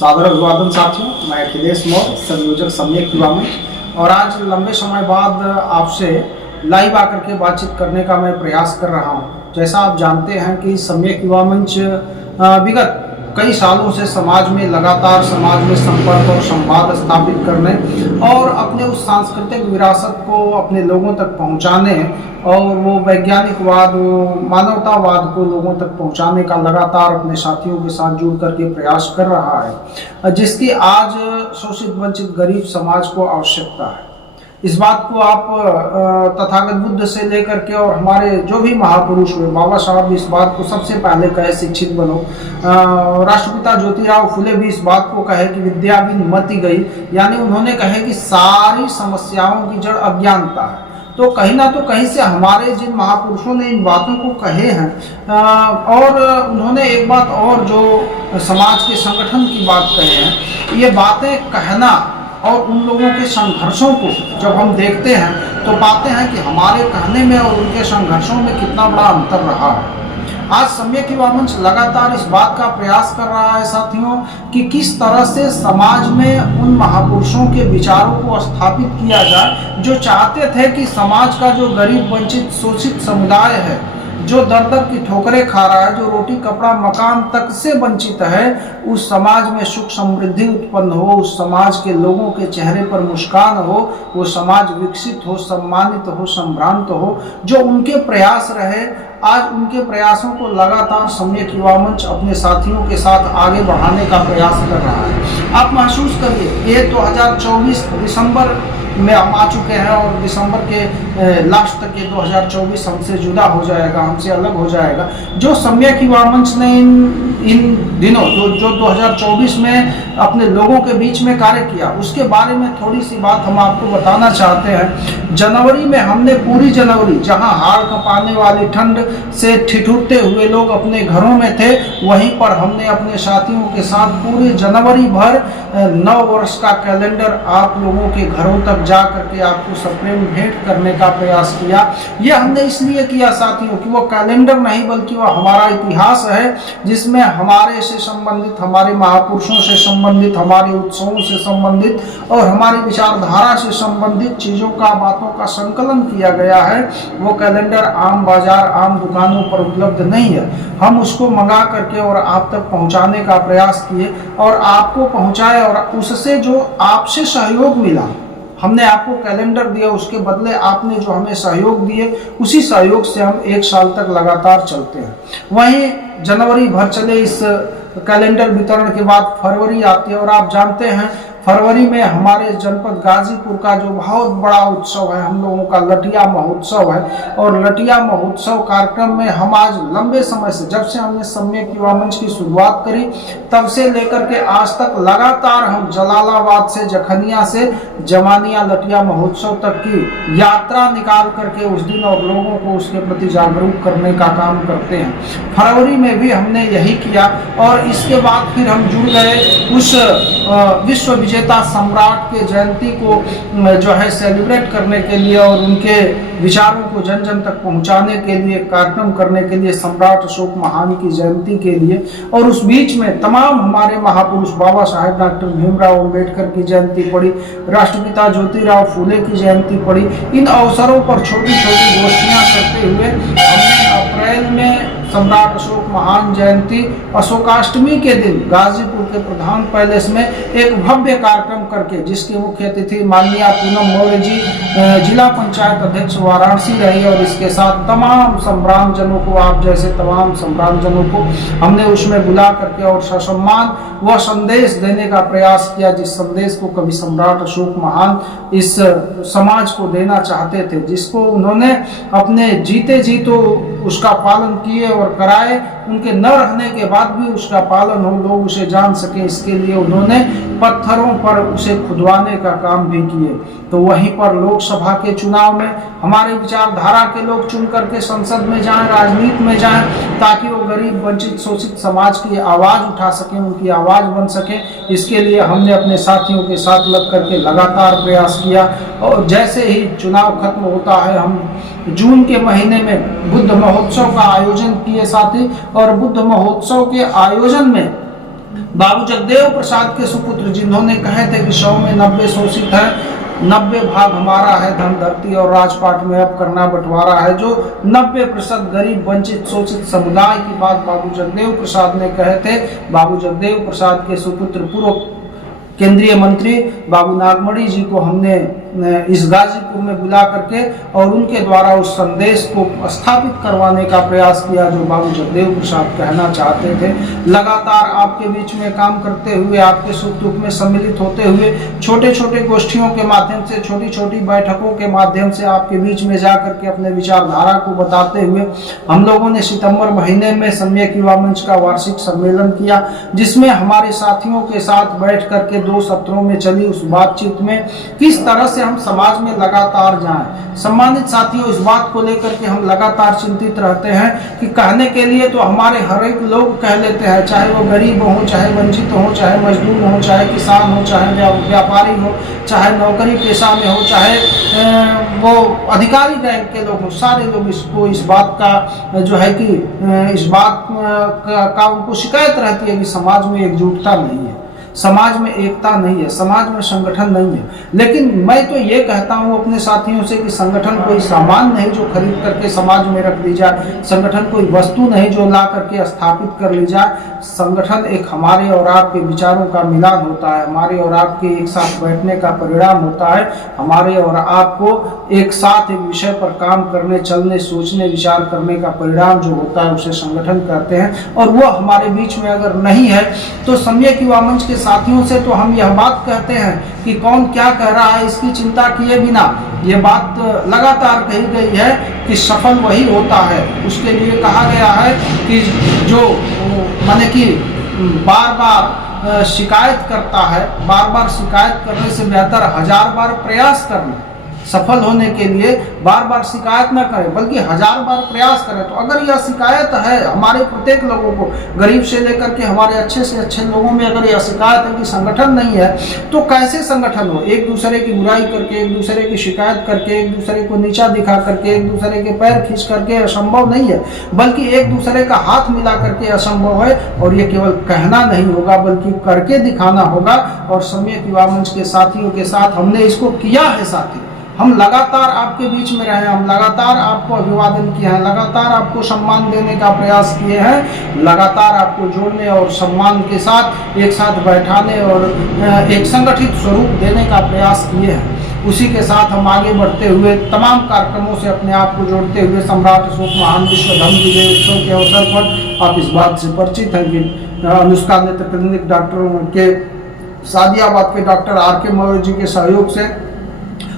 सादर अभिवादन साथियों, मैं अखिलेश मौर्य, संयोजक सम्यक युवा मंच। और आज लंबे समय बाद आपसे लाइव आकर के बातचीत करने का मैं प्रयास कर रहा हूं। जैसा आप जानते हैं कि सम्यक युवा मंच विगत कई सालों से समाज में लगातार समाज में संपर्क और संवाद स्थापित करने और अपने उस सांस्कृतिक विरासत को अपने लोगों तक पहुंचाने और वो वैज्ञानिकवाद, वो मानवतावाद को लोगों तक पहुंचाने का लगातार अपने साथियों के साथ जुड़ करके प्रयास कर रहा है, जिसकी आज शोषित वंचित गरीब समाज को आवश्यकता है। इस बात को आप तथागत बुद्ध से लेकर के और हमारे जो भी महापुरुष हुए, बाबा साहब इस बात को सबसे पहले कहे शिक्षित बनो। राष्ट्रपिता ज्योतिराव फुले भी इस बात को कहे कि विद्या बिन मति गई, यानी उन्होंने कहे कि सारी समस्याओं की जड़ अज्ञानता है। तो कहीं ना तो कहीं से हमारे जिन महापुरुषों ने इन बातों को कहे हैं और उन्होंने एक बात और जो समाज के संगठन की बात कहे हैं, ये बातें कहना और उन लोगों के संघर्षों को जब हम देखते हैं तो पाते हैं कि हमारे कहने में और उनके संघर्षों में कितना बड़ा अंतर रहा है। आज सम्यक युवा मंच लगातार इस बात का प्रयास कर रहा है साथियों कि किस तरह से समाज में उन महापुरुषों के विचारों को स्थापित किया जाए जो चाहते थे कि समाज का जो गरीब वंचित शोषित समुदाय है, जो दर दर की ठोकरें खा रहा है, जो रोटी कपड़ा मकान तक से वंचित है, उस समाज में सुख समृद्धि उत्पन्न हो, उस समाज के लोगों के चेहरे पर मुस्कान हो, वो समाज विकसित हो, सम्मानित हो, संभ्रांत हो, जो उनके प्रयास रहे। आज उनके प्रयासों को लगातार सम्यक युवा मंच अपने साथियों के साथ आगे बढ़ाने का प्रयास कर रहा है। आप महसूस करिए, ये 2024 दिसंबर में हम आ चुके हैं और दिसंबर के लास्ट तक ये 2024 हमसे जुदा हो जाएगा, हमसे अलग हो जाएगा। जो सम्यक युवा मंच ने इन दिनों जो 2024 में अपने लोगों के बीच में कार्य किया, उसके बारे में थोड़ी सी बात हम आपको बताना चाहते हैं। जनवरी में हमने पूरी जनवरी, जहां हाड़ कँपाने वाली ठंड से ठिठुरते हुए लोग अपने घरों में थे, वहीं पर हमने अपने साथियों के साथ पूरे जनवरी भर नव वर्ष का कैलेंडर आप लोगों के घरों तक जा करके आपको सप्रेम भेंट करने का प्रयास किया। यह हमने इसलिए किया साथियों कि वो कैलेंडर नहीं बल्कि वो हमारा इतिहास है, जिसमें हमारे से संबंधित, हमारे महापुरुषों से संबंधित, हमारे उत्सवों से संबंधित और हमारी विचारधारा से संबंधित चीज़ों का, बातों का संकलन किया गया है। वो कैलेंडर आम बाजार, आम दुकानों पर उपलब्ध नहीं है। हम उसको मंगा करके और आप तक पहुंचाने का प्रयास किए और आपको पहुंचाए, और उससे जो आपसे सहयोग मिला, हमने आपको कैलेंडर दिया, उसके बदले आपने जो हमें सहयोग दिए, उसी सहयोग से हम 1 साल तक लगातार चलते हैं। वहीं जनवरी भर चले इस कैलेंडर वितरण के बाद फरवरी आती है, और आप जानते हैं फरवरी में हमारे जनपद गाजीपुर का जो बहुत बड़ा उत्सव है, हम लोगों का लटिया महोत्सव है। और लटिया महोत्सव कार्यक्रम में हम आज लंबे समय से, जब से हमने सम्यक युवा मंच की शुरुआत करी तब से लेकर के आज तक लगातार हम जलालाबाद से, जखनिया से जमानिया लटिया महोत्सव तक की यात्रा निकाल करके उस दिन और लोगों को उसके प्रति जागरूक करने का काम करते हैं। फरवरी में भी हमने यही किया और इसके बाद फिर हम जुड़ गए उस विश्व विजेता सम्राट के जयंती को जो है सेलिब्रेट करने के लिए और उनके विचारों को जन जन तक पहुंचाने के लिए, कार्यक्रम करने के लिए, सम्राट अशोक महान की जयंती के लिए। और उस बीच में तमाम हमारे महापुरुष बाबा साहेब डॉक्टर भीमराव अम्बेडकर की जयंती पड़ी, राष्ट्रपिता ज्योतिराव फुले की जयंती पड़ी। इन अवसरों पर छोटी छोटी गोष्ठियां करते हुए हमने अप्रैल में सम्राट अशोक महान जयंती अशोकाष्टमी के दिन गाजीपुर के प्रधान पैलेस में एक भव्य कार्यक्रम करके, जिसके मुख्य अतिथि माननीय पूनम मौर्य जी, जिला पंचायत अध्यक्ष वाराणसी रही, और इसके साथ तमाम संभ्रांत जनों को, आप जैसे तमाम संभ्रांत जनों को हमने उसमें बुला करके और ससम्मान वह संदेश देने का प्रयास किया, जिस संदेश को कभी सम्राट अशोक महान इस समाज को देना चाहते थे, जिसको उन्होंने अपने जीते जी तो उसका पालन किए और कराए, उनके न रहने के बाद भी उसका पालन हो, लोग उसे जान सके, इसके लिए उन्होंने पत्थरों पर उसे खुदवाने का काम भी किए। तो वहीं पर लोकसभा के चुनाव में हमारे विचारधारा के लोग चुन करके संसद में जाएं, राजनीति में जाएं, ताकि वो गरीब वंचित शोषित समाज की आवाज़ उठा सकें, उनकी आवाज़ बन सके। इसके लिए हमने अपने साथियों के साथ लग करके लगातार प्रयास किया। और जैसे ही चुनाव खत्म होता है, हम जून के महीने में बुद्ध महोत्सव का आयोजन किए साथी, और बुद्ध महोत्सव के आयोजन में बाबू जगदेव प्रसाद के सुपुत्र जिन्होंने कहे थे कि 100 में 90 शोषित है, 90 भाग हमारा है, धन धरती और राजपाट में अब करना बंटवारा है, जो 90% गरीब वंचित शोषित समुदाय की बात बाबू जगदेव प्रसाद ने कहे थे। बाबू जगदेव प्रसाद के सुपुत्र पूर्व केंद्रीय मंत्री बाबू नागमणि जी को हमने इस गाजीपुर में बुला करके और उनके द्वारा उस संदेश को स्थापित करवाने का प्रयास किया जो बाबू जगदेव प्रसाद कहना चाहते थे। लगातार आपके बीच में काम करते हुए, आपके सुख दुख में सम्मिलित होते हुए, छोटे छोटे गोष्ठियों के माध्यम से, छोटी छोटी बैठकों के माध्यम से आपके बीच में जा करके अपने विचारधारा को बताते हुए हम लोगों ने सितंबर महीने में सम्यक युवा मंच का वार्षिक सम्मेलन किया, जिसमें हमारे साथियों के साथ बैठ करके 2 सत्रों में चली उस बातचीत में किस तरह से हम समाज में लगातार जाएं। सम्मानित साथियों, इस बात को लेकर के हम लगातार चिंतित रहते हैं कि कहने के लिए तो हमारे हर एक लोग कह लेते हैं, चाहे वो गरीब हो, चाहे वंचित हो, चाहे मजदूर हो, चाहे किसान हो, चाहे व्यापारी हो, चाहे नौकरी पेशा में हो, चाहे वो अधिकारी रैंक के लोग हो, सारे लोग इसको इस बात का जो है कि इस बात का उनको शिकायत रहती है कि समाज में एकजुटता नहीं है, समाज में एकता नहीं है, समाज में संगठन नहीं है। लेकिन मैं तो ये कहता हूँ अपने साथियों से कि संगठन कोई सामान नहीं जो खरीद करके समाज में रख दी जाए, संगठन कोई वस्तु नहीं जो ला करके स्थापित कर ली जाए। संगठन एक हमारे और आपके विचारों का मिलान होता है, हमारे और आपके एक साथ बैठने का परिणाम होता है, हमारे और आपको एक साथ एक विषय पर काम करने, चलने, सोचने, विचार करने का परिणाम जो होता है उसे संगठन कहते हैं। और वो हमारे बीच में अगर नहीं है तो सम्यक युवा मंच के साथियों से तो हम यह बात कहते हैं कि कौन क्या कह रहा है इसकी चिंता किए बिना ये बात लगातार कही गई है कि सफल वही होता है। उसके लिए कहा गया है कि जो माने कि बार बार शिकायत करता है, बार बार शिकायत करने से बेहतर 1000 बार प्रयास करना। सफल होने के लिए बार बार शिकायत न करें बल्कि 1000 बार प्रयास करें। तो अगर यह शिकायत है हमारे प्रत्येक लोगों को, गरीब से लेकर के हमारे अच्छे से अच्छे लोगों में अगर यह शिकायत है कि संगठन नहीं है तो कैसे संगठन हो? एक दूसरे की बुराई करके, एक दूसरे की शिकायत करके, एक दूसरे को नीचा दिखा करके, एक दूसरे के पैर खींच करके असंभव नहीं है, बल्कि एक दूसरे का हाथ मिला करके असंभव है। और ये केवल कहना नहीं होगा बल्कि करके दिखाना होगा। और सम्यक युवा मंच के साथियों के साथ हमने इसको किया है। साथी, हम लगातार आपके बीच में रहे, हम लगातार आपको अभिवादन किए हैं, लगातार आपको सम्मान देने का प्रयास किए हैं, लगातार आपको जोड़ने और सम्मान के साथ एक साथ बैठाने और एक संगठित स्वरूप देने का प्रयास किए हैं। उसी के साथ हम आगे बढ़ते हुए तमाम कार्यक्रमों से अपने आप को जोड़ते हुए सम्राट अशोक महान विश्व धम्म विजय उत्सव के अवसर पर आप इस बात से परिचित हैं कि अनुष्का नेत्र क्लिनिक डॉक्टरों के सादियाबाद के डॉक्टर R.K. मौर्य जी के सहयोग से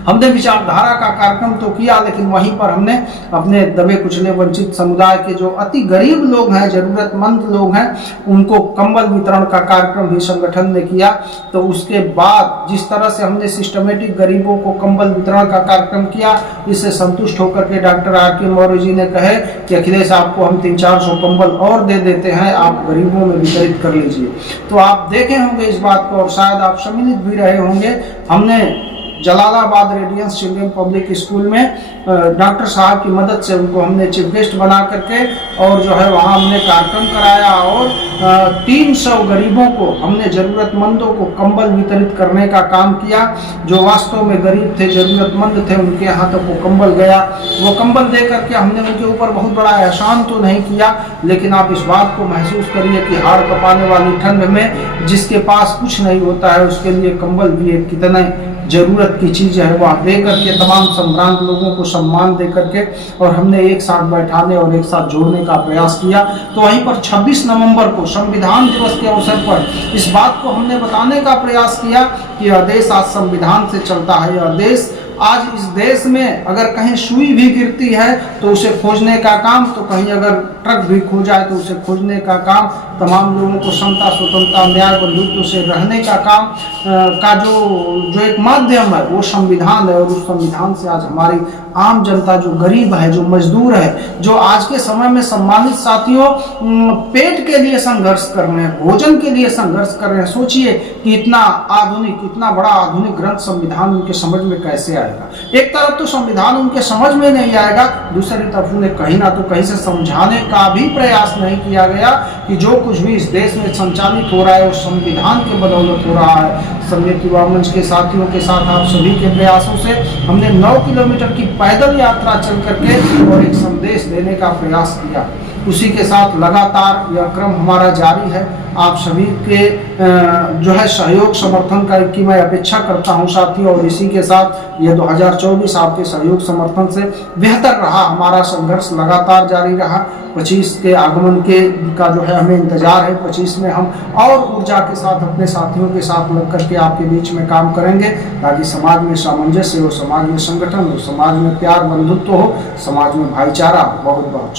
हमने विचारधारा का कार्यक्रम तो किया, लेकिन वहीं पर हमने अपने दबे कुचले वंचित समुदाय के जो अति गरीब लोग हैं, जरूरतमंद लोग हैं, उनको कंबल वितरण का कार्यक्रम भी संगठन ने किया। तो उसके बाद जिस तरह से हमने सिस्टमेटिक गरीबों को कंबल वितरण का कार्यक्रम किया, इससे संतुष्ट होकर के डॉक्टर R.K. मौर्य जी ने कहे कि अखिलेश आपको हम 300-400 कंबल और दे देते हैं, आप गरीबों में वितरित कर लीजिए। तो आप देखे होंगे इस बात को और शायद आप सम्मिलित भी रहे होंगे। हमने Jalalabad radiance children public school में डॉक्टर साहब की मदद से उनको हमने चीफ गेस्ट बना करके और जो है वहाँ हमने कार्यक्रम कराया और 300 गरीबों को हमने ज़रूरतमंदों को कंबल वितरित करने का काम किया। जो वास्तव में गरीब थे, ज़रूरतमंद थे, उनके यहाँ तक वो कंबल गया। वो कंबल दे करके हमने उनके ऊपर बहुत बड़ा एहसान तो नहीं किया, लेकिन आप इस बात को महसूस करिए कि हाड़ कपाने वाली ठंड में जिसके पास कुछ नहीं होता है उसके लिए कंबल भी एक कितने जरूरत की चीज़ है। वह दे करके तमाम संभ्रांत लोगों को सम्मान दे करके और हमने एक साथ बैठाने और एक साथ जोड़ने का प्रयास किया। तो वहीं पर 26 नवंबर को संविधान दिवस के अवसर पर इस बात को हमने बताने का प्रयास किया कि यह देश आज संविधान से चलता है। यह देश आज इस देश में अगर कहीं सुई भी गिरती है तो उसे खोजने का काम, तो कहीं अगर ट्रक भी खो जाए तो उसे खोजने का काम, तमाम लोगों को समता, स्वतंत्रता, न्याय, बंधुत्व से रहने का काम का जो एक माध्यम है वो संविधान है। और उस संविधान से आज हमारी आम जनता जो गरीब है, जो मजदूर है, जो आज के समय में सम्मानित साथियों पेट के लिए संघर्ष कर रहे हैं, भोजन के लिए संघर्ष कर रहे हैं। सोचिए कि इतना आधुनिक, इतना बड़ा आधुनिक ग्रंथ संविधान उनके समझ में कैसे आए। जाएगा। एक तरफ तो संविधान उनके समझ में नहीं आएगा, दूसरी तरफ उन्हें कहीं ना तो कहीं से समझाने का भी प्रयास नहीं किया गया कि जो कुछ भी इस देश में संचालित हो रहा है वो संविधान के बदौलत हो रहा है। सम्यक युवा मंच के साथियों के साथ आप सभी के प्रयासों से हमने 9 किलोमीटर की पैदल यात्रा चल करके और एक संदेश देने का प्रयास किया। उसी के साथ लगातार यह क्रम हमारा जारी है। आप सभी के जो है सहयोग समर्थन का की मैं अपेक्षा करता हूं साथियों, और इसी के साथ ये 2024 आपके सहयोग समर्थन से बेहतर रहा। हमारा संघर्ष लगातार जारी रहा। 25 के आगमन का जो है हमें इंतजार है। 25 में हम और ऊर्जा के साथ अपने साथियों के साथ लग करके आपके बीच में काम करेंगे, ताकि समाज में सामंजस्य हो, समाज में संगठन हो, समाज में प्यार बंधुत्व हो, समाज में भाईचारा। बहुत बहुत